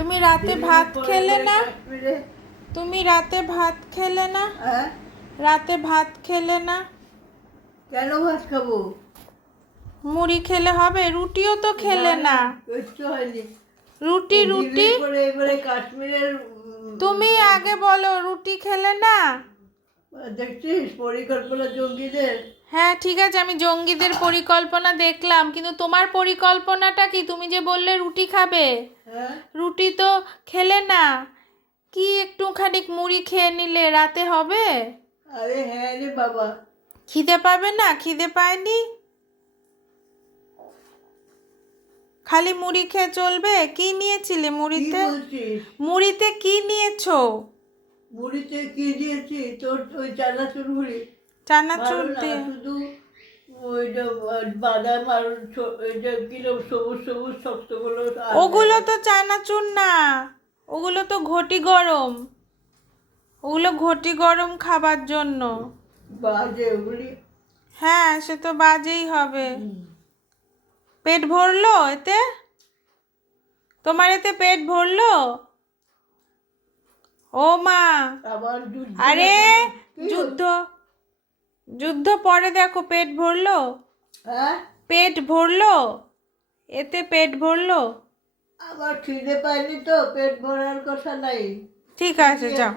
তুমি রাতে ভাত খেলে না? কাশ্মীরে। তুমি রাতে ভাত খেলে না? হ্যাঁ, রাতে ভাত খেলে না? কেন ভাত খাবো? মুড়ি খেলে হবে? রুটিও তো খেলে না। কিচ্ছু হয়নি। রুটি রুটি করে এবারে কাশ্মীরের তুমি আগে বলো, রুটি খেলে না? দেখছিস পরিকল্পনা জঙ্গিদের। হ্যাঁ ঠিক আছে, আমি জঙ্গিদের পরিকল্পনা দেখলাম, কিন্তু তোমার পরিকল্পনাটা কি? তুমি যে বললে রুটি খাবে, হ্যাঁ, রুটি তো খেলে না। কি একটুখানি মুড়ি খেয়ে নিলে রাতে হবে? আরে হ্যাঁ রে বাবা। খিদে পাবে না? খিদে পায়নি? খালি মুড়ি খেয়ে চলবে? কি নিয়েছিলে কি মুড়িতে? বলছিস? মুড়িতে কি নিয়েছো? মুড়িতে কি দিয়েছি? তোর ওই চানাচুর মুড়ি। চানাচুর ভালো না, দিয়ে? শুধু ওইটা বাদাম আর ওইটা কিরম সবুজ সবুজ শক্তগুলো। ওগুলো তো চানাচুর না, ওগুলো তো ঘটি গরম। ওগুলো ঘটি গরম খাবার জন্য। বাজে ওগুলি। হ্যাঁ সে তো বাজেই হবে। পেট ভরলো এতে? তোমার এতে পেট ভরলো? ও মা! আবার যুদ্ধ। আরে কি যুদ্ধ, যুদ্ধ পরে দেখো। পেট ভরলো? হ্যাঁ, পেট ভরলো? এতে পেট ভরলো? আবার খিদে পাইনি তো, পেট ভরার কথা নাই। ঠিক আছে, যাও।